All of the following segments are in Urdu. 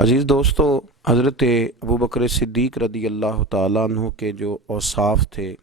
عزیز دوستو، حضرت ابوبکر صدیق رضی اللہ تعالیٰ عنہ کے جو اوصاف تھے،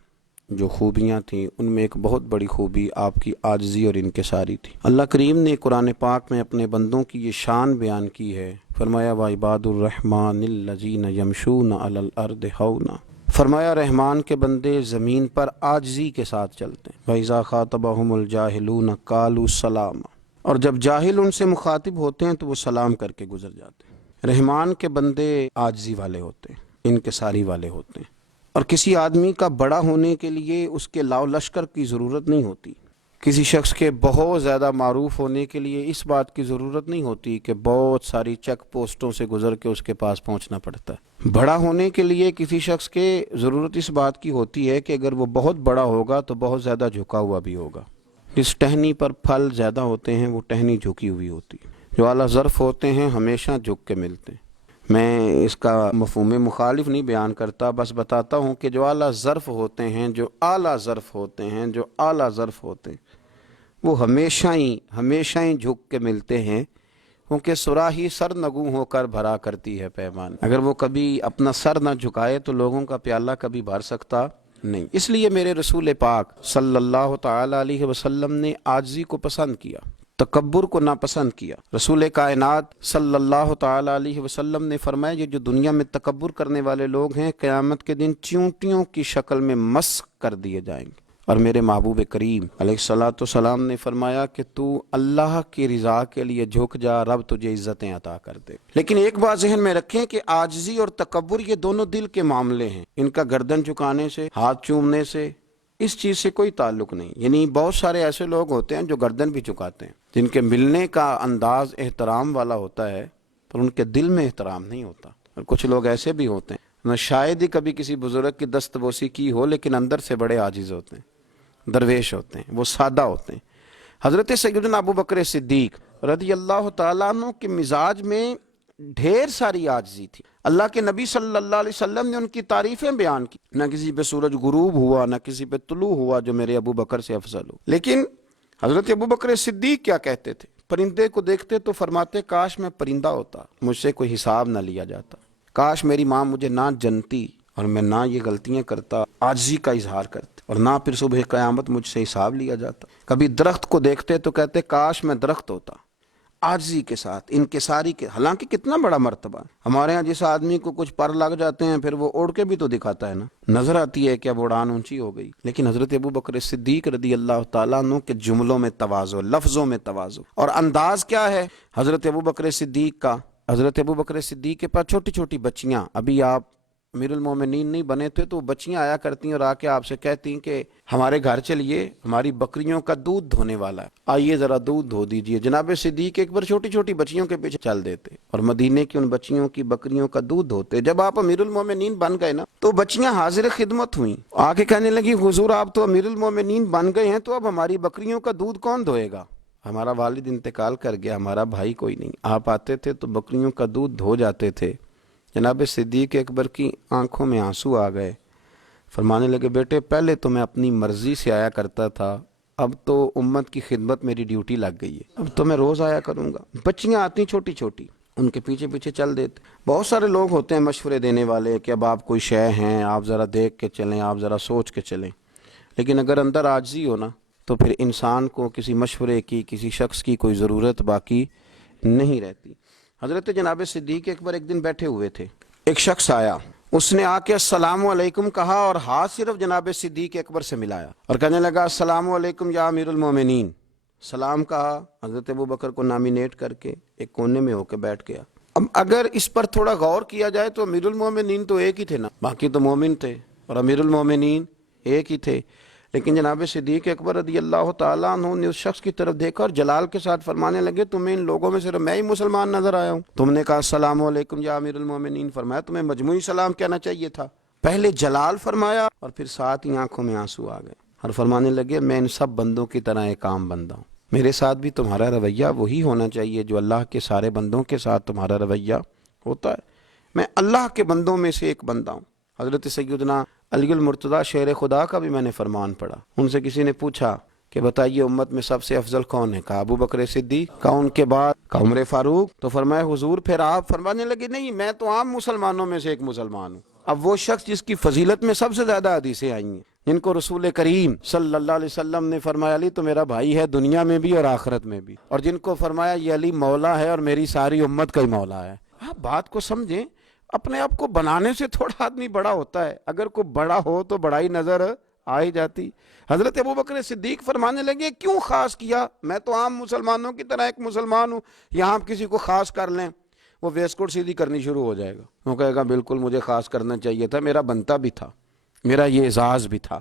جو خوبیاں تھیں، ان میں ایک بہت بڑی خوبی آپ کی عاجزی اور انکساری تھی۔ اللہ کریم نے قرآن پاک میں اپنے بندوں کی یہ شان بیان کی ہے، فرمایا وَعِبَادُ الرَّحْمَٰنِ الَّذِينَ يَمْشُونَ عَلَى الْأَرْضِ هَوْنًا، فرمایا رحمان کے بندے زمین پر عاجزی کے ساتھ چلتے ہیں۔ وَإِذَا خَاطَبَهُمُ الْجَاهِلُونَ قَالُوا سَلَامًا، اور جب جاہل ان سے مخاطب ہوتے ہیں تو وہ سلام کر کے گزر جاتے ہیں۔ رحمان کے بندے عاجزی والے ہوتے ہیں، انکساری والے ہوتے ہیں، اور کسی آدمی کا بڑا ہونے کے لیے اس کے لاؤ لشکر کی ضرورت نہیں ہوتی۔ کسی شخص کے بہت زیادہ معروف ہونے کے لیے اس بات کی ضرورت نہیں ہوتی کہ بہت ساری چیک پوسٹوں سے گزر کے اس کے پاس پہنچنا پڑتا ہے۔ بڑا ہونے کے لیے کسی شخص کے ضرورت اس بات کی ہوتی ہے کہ اگر وہ بہت بڑا ہوگا تو بہت زیادہ جھکا ہوا بھی ہوگا۔ جس ٹہنی پر پھل زیادہ ہوتے ہیں وہ ٹہنی جھکی ہوئی ہوتی ہے۔ جو اعلیٰ ظرف ہوتے ہیں ہمیشہ جھک کے ملتے ہیں۔ میں اس کا مفہوم مخالف نہیں بیان کرتا، بس بتاتا ہوں کہ جو اعلیٰ ظرف ہوتے ہیں، جو اعلیٰ ظرف ہوتے ہیں، جو اعلیٰ ظرف ہوتے ہیں، وہ ہمیشہ ہی جھک کے ملتے ہیں، کیونکہ صراحی سر نگوں ہو کر بھرا کرتی ہے پیمان۔ اگر وہ کبھی اپنا سر نہ جھکائے تو لوگوں کا پیالہ کبھی بھر سکتا نہیں۔ اس لیے میرے رسول پاک صلی اللہ تعالی علیہ وسلم نے عاجزی کو پسند کیا، تکبر کو ناپسند کیا۔ رسول کائنات صلی اللہ تعالی علیہ وسلم نے فرمایا یہ جو دنیا میں تکبر کرنے والے لوگ ہیں قیامت کے دن چیونٹیوں کی شکل میں مسخ کر دیے جائیں گے۔ اور میرے محبوب کریم علیہ الصلوۃ والسلام نے فرمایا کہ تو اللہ کی رضا کے لیے جھک جا، رب تجھے عزتیں عطا کر دے۔ لیکن ایک بات ذہن میں رکھیں کہ عاجزی اور تکبر یہ دونوں دل کے معاملے ہیں، ان کا گردن جھکانے سے، ہاتھ چومنے سے، اس چیز سے کوئی تعلق نہیں۔ یعنی بہت سارے ایسے لوگ ہوتے ہیں جو گردن بھی جھکاتے ہیں، جن کے ملنے کا انداز احترام والا ہوتا ہے پر ان کے دل میں احترام نہیں ہوتا۔ اور کچھ لوگ ایسے بھی ہوتے ہیں، شاید ہی کبھی کسی بزرگ کی دستبوسی کی ہو، لیکن اندر سے بڑے عاجز ہوتے ہیں، درویش ہوتے ہیں، وہ سادہ ہوتے ہیں۔ حضرت سیدنا ابوبکر صدیق رضی اللہ تعالیٰ عنہ کے مزاج میں ڈھیر ساری عاجزی تھی۔ اللہ کے نبی صلی اللہ علیہ وسلم نے ان کی تعریفیں بیان کی، نہ کسی پہ سورج غروب ہوا، نہ کسی پہ طلوع ہوا جو میرے ابوبکر سے افضل ہو۔ لیکن حضرت ابوبکر صدیق کیا کہتے تھے؟ پرندے کو دیکھتے تو فرماتے کاش میں پرندہ ہوتا، مجھ سے کوئی حساب نہ لیا جاتا، کاش میری ماں مجھے نہ جنتی اور میں نہ یہ غلطیاں کرتا، عاجزی کا اظہار کرتے، اور نہ پھر صبح قیامت مجھ سے حساب لیا جاتا۔ کبھی درخت کو دیکھتے تو کہتے کاش میں درخت ہوتا، عاجزی کے ساتھ، انکساری کے۔ حالانکہ کتنا بڑا مرتبہ ہمارے ہاں، جس آدمی کو کچھ پر لگ جاتے ہیں پھر وہ اڑ کے بھی تو دکھاتا ہے نا، نظر آتی ہے کہ اب اڑان اونچی ہو گئی۔ لیکن حضرت ابوبکر صدیق رضی اللہ تعالیٰ عنہ کے جملوں میں تواضع، لفظوں میں تواضع، اور انداز کیا ہے حضرت ابوبکر صدیق کا؟ حضرت ابوبکر صدیق کے پاس چھوٹی چھوٹی بچیاں، ابھی آپ امیر المومنین نہیں بنے تھے تو بچیاں آیا کرتی اور آ کے آپ سے کہتی کہ ہمارے گھر چلیے، ہماری بکریوں کا دودھ دھونے والا ہے، آئیے ذرا دودھ دھو دیجئے۔ جناب صدیق ایک بار چھوٹی چھوٹی بچیوں کے پیچھے چل دیتے اور مدینے کی ان بچیوں کی بکریوں کا دودھ دھوتے۔ جب آپ امیر المومنین بن گئے نا تو بچیاں حاضر خدمت ہوئیں، آ کے کہنے لگی حضور آپ تو امیر المومنین بن گئے ہیں تو اب ہماری بکریوں کا دودھ کون دھوئے گا؟ ہمارا والد انتقال کر گیا، ہمارا بھائی کوئی نہیں۔ آپ آتے تھے تو بکریوں کا دودھ دھو جاتے تھے۔ جناب صدیق اکبر کی آنکھوں میں آنسو آ گئے، فرمانے لگے بیٹے پہلے تو میں اپنی مرضی سے آیا کرتا تھا، اب تو امت کی خدمت میری ڈیوٹی لگ گئی ہے، اب تو میں روز آیا کروں گا۔ بچیاں آتی چھوٹی چھوٹی، ان کے پیچھے پیچھے چل دیتے۔ بہت سارے لوگ ہوتے ہیں مشورے دینے والے کہ اب آپ کوئی شے ہیں، آپ ذرا دیکھ کے چلیں، آپ ذرا سوچ کے چلیں، لیکن اگر اندر عاجزی ہو نا تو پھر انسان کو کسی مشورے کی، کسی شخص کی کوئی ضرورت باقی نہیں رہتی۔ حضرت جناب صدیق اکبر ایک دن بیٹھے ہوئے تھے، ایک شخص آیا، اس نے آ کے السلام علیکم کہا اور ہاتھ صرف جناب صدیق اکبر سے ملایا اور کہنے لگا السلام علیکم یا امیر المومنین۔ سلام کہا، حضرت ابوبکر کو نامینیٹ کر کے ایک کونے میں ہو کے بیٹھ گیا۔ اب اگر اس پر تھوڑا غور کیا جائے تو امیر المومنین تو ایک ہی تھے نا، باقی تو مومن تھے اور امیر المومنین ایک ہی تھے۔ لیکن جناب صدیق اکبر رضی اللہ تعالیٰ عنہ نے اس شخص کی طرف دیکھا اور جلال کے ساتھ فرمانے لگے تمہیں ان لوگوں میں صرف میں ہی مسلمان نظر آیا ہوں؟ تم نے کہا السلام علیکم یا امیر المومنین، فرمایا تمہیں مجموعی سلام کہنا چاہیے تھا۔ پہلے جلال فرمایا اور پھر ساتھ ہی آنکھوں میں آنسو آ گئے اور فرمانے لگے میں ان سب بندوں کی طرح ایک عام بندہ ہوں، میرے ساتھ بھی تمہارا رویہ وہی ہونا چاہیے جو اللہ کے سارے بندوں کے ساتھ تمہارا رویہ ہوتا ہے، میں اللہ کے بندوں میں سے ایک بندہ ہوں۔ حضرت سیدنا علی المرتضیٰ شیر خدا کا بھی میں نے فرمان پڑھا۔ ان سے کسی نے پوچھا کہ بتائیے امت میں سب سے افضل کون ہے؟ کہا ابو بکر صدیق۔ کہا ان کے بعد؟ کہا عمر فاروق۔ تو فرمایا حضور پھر آپ فرمانے لگے نہیں میں تو عام مسلمانوں میں سے ایک مسلمان ہوں۔ اب وہ شخص جس کی فضیلت میں سب سے زیادہ حدیثیں آئی ہیں، جن کو رسول کریم صلی اللہ علیہ وسلم نے فرمایا علی تو میرا بھائی ہے دنیا میں بھی اور آخرت میں بھی، اور جن کو فرمایا یہ علی مولا ہے اور میری ساری امت کا ہی مولا ہے۔ آپ بات کو سمجھیں، اپنے آپ کو بنانے سے تھوڑا آدمی بڑا ہوتا ہے، اگر کوئی بڑا ہو تو بڑائی نظر آ ہی جاتی۔ حضرت ابوبکر صدیق فرمانے لگے کیوں خاص کیا؟ میں تو عام مسلمانوں کی طرح ایک مسلمان ہوں، یہاں آپ کسی کو خاص کر لیں وہ ویسکوٹ سیدھی کرنی شروع ہو جائے گا، وہ کہے گا بالکل مجھے خاص کرنا چاہیے تھا، میرا بنتا بھی تھا، میرا یہ اعزاز بھی تھا،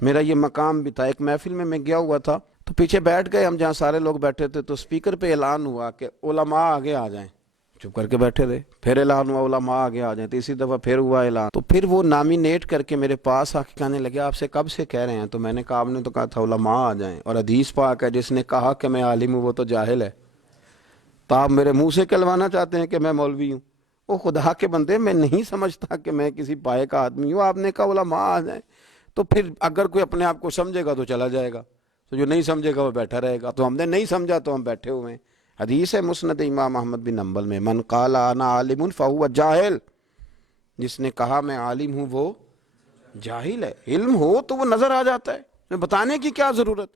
میرا یہ مقام بھی تھا۔ ایک محفل میں گیا ہوا تھا تو پیچھے بیٹھ گئے ہم جہاں سارے لوگ بیٹھے تھے، تو سپیکر پہ اعلان ہوا کہ علماء آگے آ جائیں، چپ کر کے بیٹھے تھے۔ پھر اعلان ہوا علماء آگے آ جائیں، تیسری دفعہ پھر ہوا اعلان، تو پھر وہ نامینیٹ کر کے میرے پاس آ کے کہنے لگے آپ سے کب سے کہہ رہے ہیں؟ تو میں نے کہا آپ نے تو کہا تھا علماء آ جائیں، اور حدیث پاک ہے جس نے کہا کہ میں عالم ہوں وہ تو جاہل ہے، تو آپ میرے منہ سے کہلوانا چاہتے ہیں کہ میں مولوی ہوں؟ وہ خدا کے بندے میں نہیں سمجھتا کہ میں کسی پائے کا آدمی ہوں، آپ نے کہا علماء آ جائیں، تو پھر اگر کوئی اپنے آپ کو سمجھے گا تو چلا جائے گا، تو جو نہیں سمجھے گا وہ بیٹھا رہے گا۔ تو ہم نے نہیں سمجھا تو ہم بیٹھے ہوئے ہیں۔ حدیث ہے مسند امام احمد بن حنبل میں، من قال انا عالم فہو جاہل، جس نے کہا میں عالم ہوں وہ جاہل ہے۔ علم ہو تو وہ نظر آ جاتا ہے، بتانے کی کیا ضرورت؟